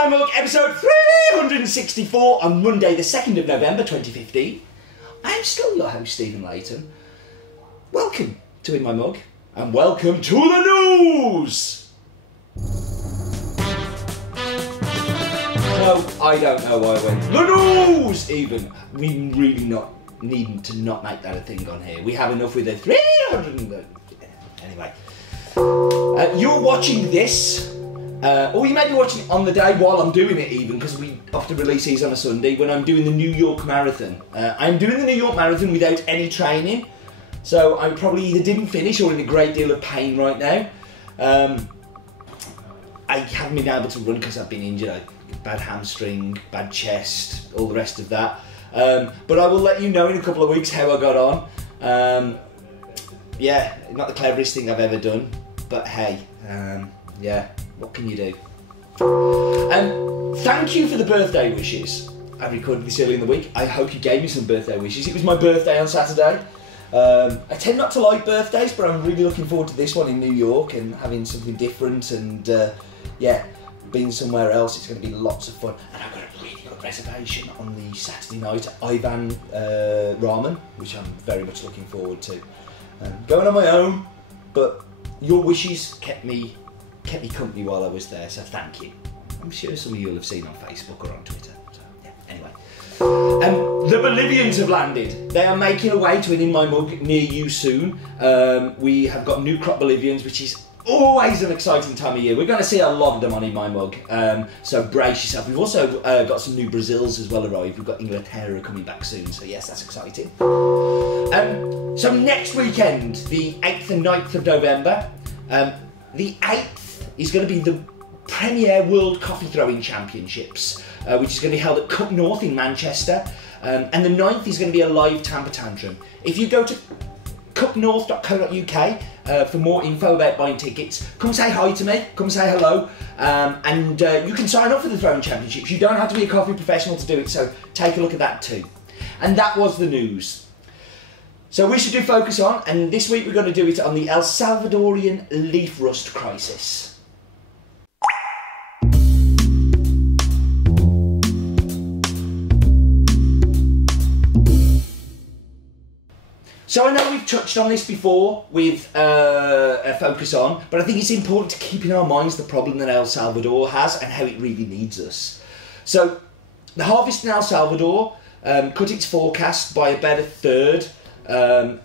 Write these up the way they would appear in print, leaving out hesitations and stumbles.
My Mug, episode 364 on Monday the 2nd of November 2015. I am still your host, Stephen Layton. Welcome to In My Mug, and welcome to the news! No, I don't know why I went, the news even. We really need to not make that a thing on here. We have enough with the 300... Anyway. You're watching this... or you may be watching it on the day while I'm doing it even, because we often release these on a Sunday, when I'm doing the New York Marathon. I'm doing the New York Marathon without any training, so I probably either didn't finish or in a great deal of pain right now. I haven't been able to run because I've been injured. Bad hamstring, bad chest, all the rest of that. But I will let you know in a couple of weeks how I got on. Yeah, not the cleverest thing I've ever done, but hey, yeah. What can you do? Thank you for the birthday wishes. I recorded this early in the week. I hope you gave me some birthday wishes. It was my birthday on Saturday. I tend not to like birthdays, but I'm really looking forward to this one in New York and having something different and yeah, being somewhere else. It's going to be lots of fun. And I've got a really good reservation on the Saturday night at Ivan Ramen, which I'm very much looking forward to. Going on my own, but your wishes kept me company while I was there, so thank you. I'm sure some of you will have seen on Facebook or on Twitter. So, yeah. Anyway, the Bolivians have landed. They are making a way to an In My Mug near you soon. We have got new crop Bolivians, which is always an exciting time of year. We're going to see a lot of them on In My Mug, so brace yourself. We've also got some new Brazils as well arrived. We've got Inglaterra coming back soon, so yes, that's exciting. So next weekend, the 8th and 9th of November, the 8th is going to be the Premier World Coffee Throwing Championships, which is going to be held at Cup North in Manchester, and the 9th is going to be a live Tamper Tantrum. If you go to cupnorth.co.uk for more info about buying tickets, come say hi to me, come say hello, and you can sign up for the Throwing Championships. You don't have to be a coffee professional to do it, so take a look at that too. And that was the news. So we should do Focus On, and this week we're going to do it on the El Salvadorian leaf rust crisis. So I know we've touched on this before with a Focus On, but I think it's important to keep in our minds the problem that El Salvador has and how it really needs us. So the harvest in El Salvador cut its forecast by about a third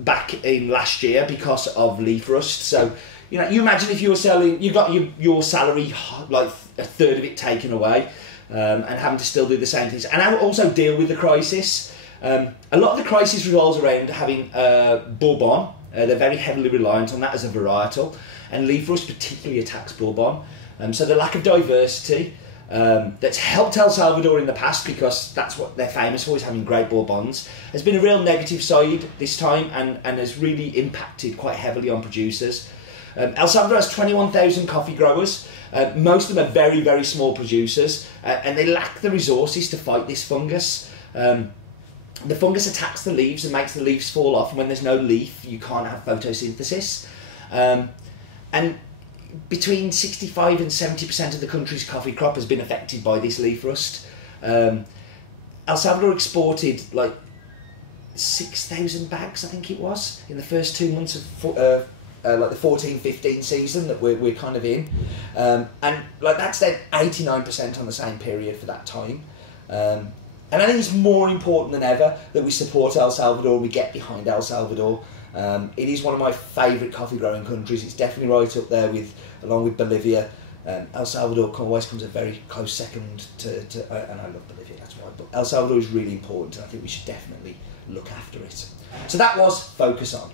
back in last year because of leaf rust. So, you know, you imagine if you were selling, you got your salary, like a third of it taken away, and having to still do the same things, and also deal with the crisis. A lot of the crisis revolves around having Bourbon. They're very heavily reliant on that as a varietal, and leaf rust particularly attacks Bourbon. So the lack of diversity that's helped El Salvador in the past, because that's what they're famous for, is having great Bourbons, has been a real negative side this time, and has really impacted quite heavily on producers. El Salvador has 21,000 coffee growers. Most of them are very, very small producers, and they lack the resources to fight this fungus. The fungus attacks the leaves and makes the leaves fall off, and when there's no leaf, you can't have photosynthesis. And between 65 and 70% of the country's coffee crop has been affected by this leaf rust. El Salvador exported like 6,000 bags, I think it was, in the first 2 months of like the 14-15 season that we're kind of in. And like that's then 89% on the same period for that time. And I think it's more important than ever that we support El Salvador and we get behind El Salvador. It is one of my favourite coffee growing countries. It's definitely right up there along with Bolivia. El Salvador always comes a very close second to and I love Bolivia, that's why. But El Salvador is really important, and I think we should definitely look after it. So that was Focus On.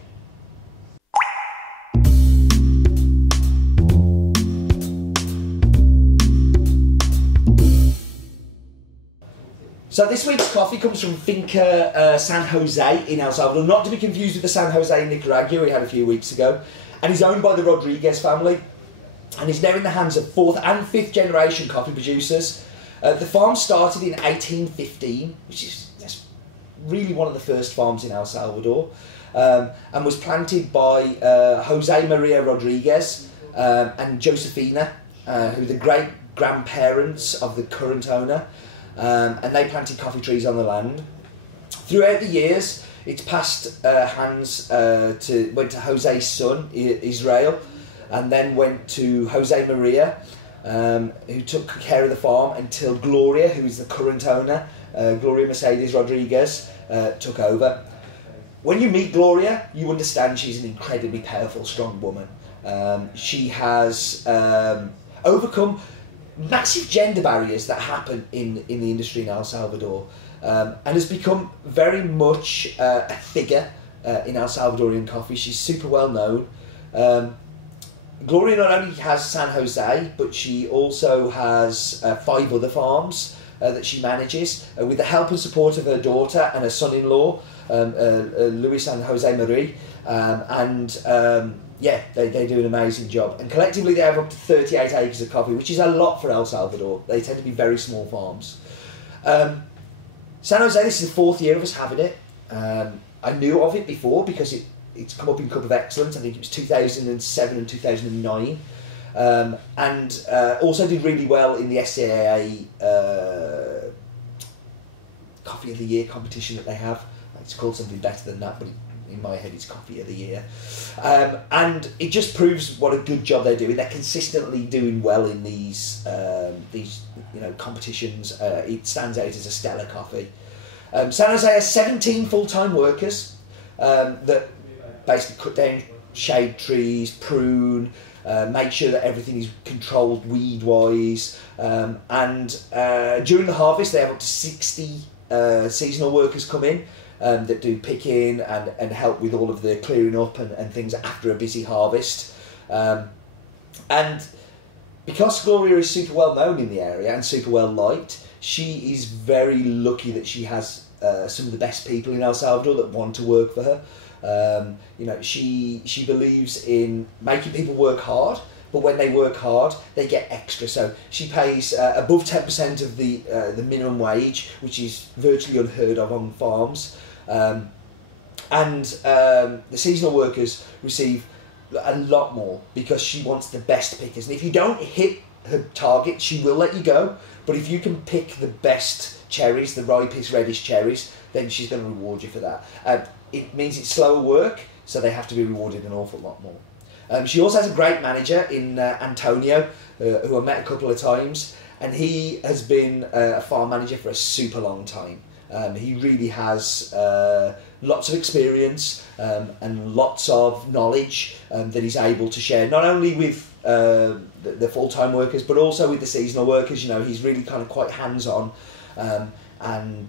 So this week's coffee comes from Finca San Jose in El Salvador, not to be confused with the San Jose in Nicaragua we had a few weeks ago, and is owned by the Rodriguez family, and is now in the hands of 4th and 5th generation coffee producers. The farm started in 1815, which is really one of the first farms in El Salvador, and was planted by Jose Maria Rodriguez and Josefina, who are the great grandparents of the current owner, and they planted coffee trees on the land. Throughout the years, it's passed hands went to José's son, Israel, and then went to José Maria, who took care of the farm until Gloria, who is the current owner, Gloria Mercedes Rodriguez, took over. When you meet Gloria, you understand she's an incredibly powerful, strong woman. She has overcome massive gender barriers that happen in the industry in El Salvador, and has become very much a figure in El Salvadorian coffee. She's super well known. Gloria not only has San Jose, but she also has 5 other farms that she manages with the help and support of her daughter and her son-in-law, Luis and Jose Marie, yeah, they do an amazing job. And collectively they have up to 38 acres of coffee, which is a lot for El Salvador. They tend to be very small farms. San Jose, this is the 4th year of us having it. I knew of it before because it's come up in Cup of Excellence. I think it was 2007 and 2009. And also did really well in the SCAA Coffee of the Year competition that they have. It's called something better than that, but in my head it's Coffee of the Year. And it just proves what a good job they're doing. They're consistently doing well in these competitions. It stands out as a stellar coffee. San Jose has 17 full-time workers that basically cut down shade trees, prune, make sure that everything is controlled weed-wise, and during the harvest they have up to 60 seasonal workers come in that do picking and help with all of the clearing up and things after a busy harvest. And because Gloria is super well known in the area and super well liked, she is very lucky that she has some of the best people in El Salvador that want to work for her. She believes in making people work hard, but when they work hard, they get extra. So she pays above 10% of the minimum wage, which is virtually unheard of on farms. And the seasonal workers receive a lot more because she wants the best pickers. And if you don't hit her target, she will let you go. But if you can pick the best cherries, the ripest, reddish cherries, then she's going to reward you for that. It means it's slower work, so they have to be rewarded an awful lot more. She also has a great manager in Antonio, who I met a couple of times, and he has been a farm manager for a super long time. He really has lots of experience and lots of knowledge that he's able to share, not only with the full-time workers, but also with the seasonal workers. He's really kind of quite hands-on and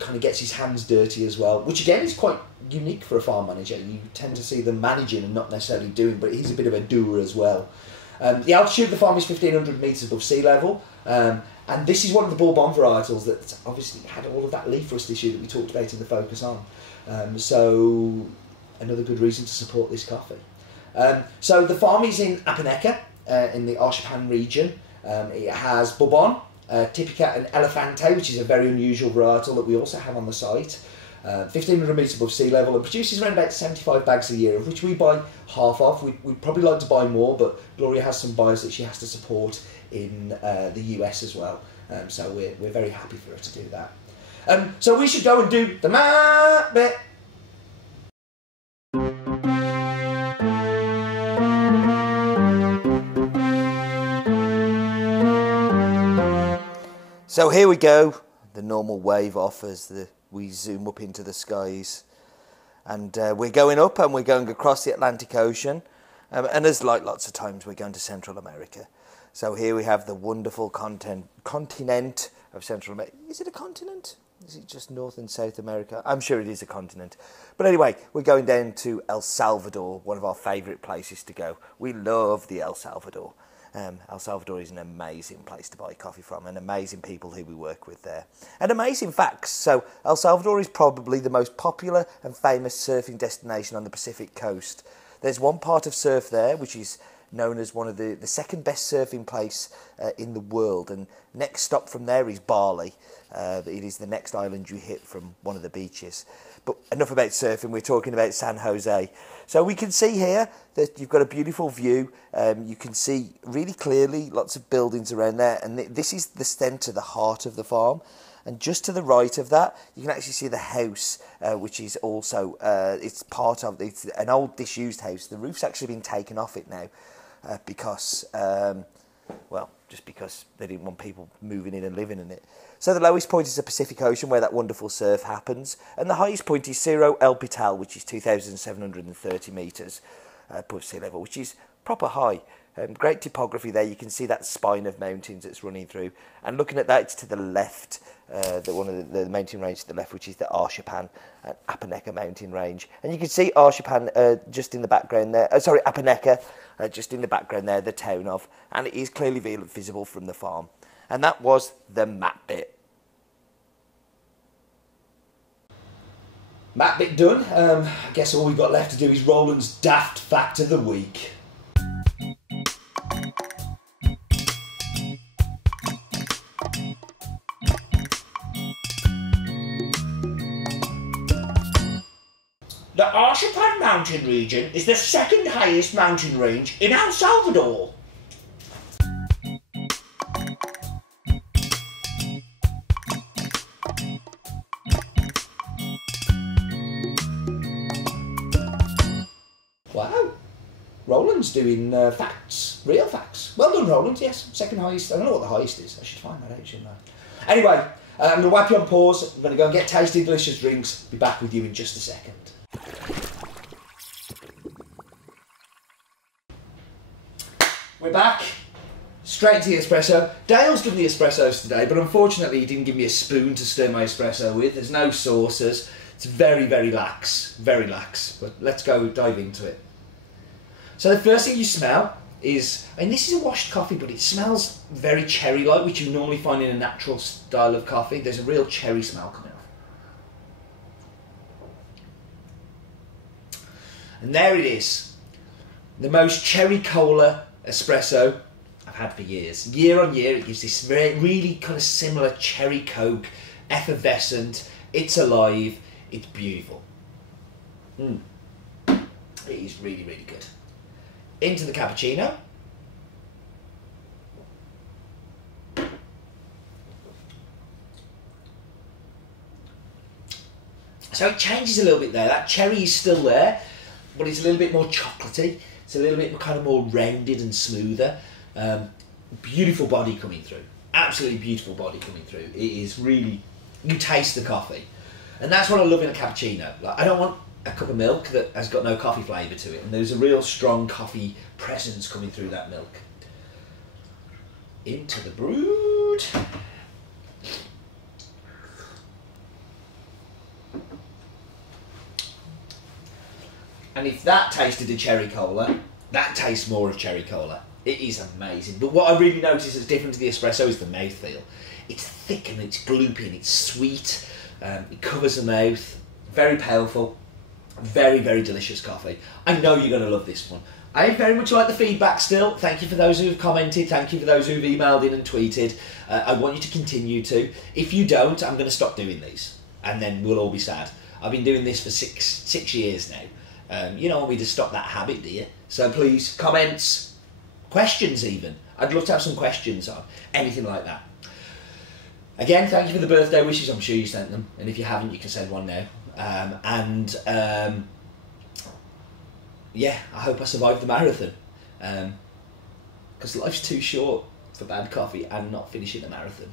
kind of gets his hands dirty as well, which again is quite unique for a farm manager. You tend to see them managing and not necessarily doing, but he's a bit of a doer as well. The altitude of the farm is 1,500 metres above sea level, and this is one of the Bourbon varietals that obviously had all of that leaf rust issue that we talked about in the Focus On. So another good reason to support this coffee. So the farm is in Apaneca, in the Archipan region. It has Bourbon, Typica and Elefante, which is a very unusual varietal that we also have on the site. 1,500 metres above sea level, and produces around about 75 bags a year, of which we buy half of. We'd probably like to buy more, but Gloria has some buyers that she has to support in the US as well. So we're very happy for her to do that. So we should go and do the map bit. So here we go, the normal wave off as we zoom up into the skies. And we're going up and we're going across the Atlantic Ocean. And as like lots of times, we're going to Central America. So here we have the wonderful continent of Central America. Is it a continent? Is it just North and South America? I'm sure it is a continent. But anyway, we're going down to El Salvador, one of our favourite places to go. We love the El Salvador. El Salvador is an amazing place to buy coffee from, and amazing people who we work with there. And amazing facts. So El Salvador is probably the most popular and famous surfing destination on the Pacific coast. There's one part of surf there which is known as one of the second best surfing place in the world, and next stop from there is Bali. It is the next island you hit from one of the beaches. But enough about surfing, we're talking about San Jose. So we can see here that you've got a beautiful view. You can see really clearly lots of buildings around there, and this is the centre, the heart of the farm. And just to the right of that, you can actually see the house, which is also, it's an old disused house. The roof's actually been taken off it now because, well, just because they didn't want people moving in and living in it. So the lowest point is the Pacific Ocean, where that wonderful surf happens. And the highest point is Cerro El Pital, which is 2,730 metres above sea level, which is proper high. Great topography there. You can see that spine of mountains that's running through. And looking at that, it's to the left, one of the mountain range to the left, which is the Arshapan and Apaneca mountain range. And you can see Arshapan just in the background there. Apaneca just in the background there, the town of. And it is clearly visible from the farm. And that was the map bit. Map bit done. I guess all we've got left to do is Roland's daft fact of the week. The Arshapan mountain region is the second highest mountain range in El Salvador. Wow, Roland's doing facts, real facts. Well done, Roland, yes, second highest. I don't know what the highest is, I should find that out, shouldn't I? Anyway, I'm going to whack you on pause. I'm going to go and get tasty, delicious drinks. Be back with you in just a second. We're back, straight to the espresso. Dale's done the espressos today, but unfortunately he didn't give me a spoon to stir my espresso with. There's no saucers. It's very, very lax, but let's go dive into it. So the first thing you smell is, and this is a washed coffee, but it smells very cherry-like, which you normally find in a natural style of coffee. There's a real cherry smell coming off. And there it is, the most cherry cola espresso I've had for years. Year on year, it gives this really kind of similar cherry Coke, effervescent, it's alive, it's beautiful. It is really, really good. Into the cappuccino. So it changes a little bit there. That cherry is still there, but it's a little bit more chocolatey. It's a little bit kind of more rounded and smoother. Beautiful body coming through. Absolutely beautiful body coming through. It is really, you taste the coffee. And that's what I love in a cappuccino. Like, I don't want a cup of milk that has got no coffee flavour to it. And there's a real strong coffee presence coming through that milk. Into the brood. And if that tasted a cherry cola, that tastes more of cherry cola. It is amazing. But what I really notice is different to the espresso is the mouthfeel. It's thick and it's gloopy and it's sweet. It covers the mouth. Very powerful. Very, very delicious coffee. I know you're going to love this one. I very much like the feedback still. Thank you for those who've commented. Thank you for those who've emailed in and tweeted. I want you to continue to. If you don't, I'm going to stop doing these. And then we'll all be sad. I've been doing this for six years now. You don't want me to stop that habit, do you? So please, comments, questions even. I'd love to have some questions on anything like that. Again, thank you for the birthday wishes. I'm sure you sent them. And if you haven't, you can send one now. Yeah, I hope I survived the marathon. Because life's too short for bad coffee and not finishing the marathon.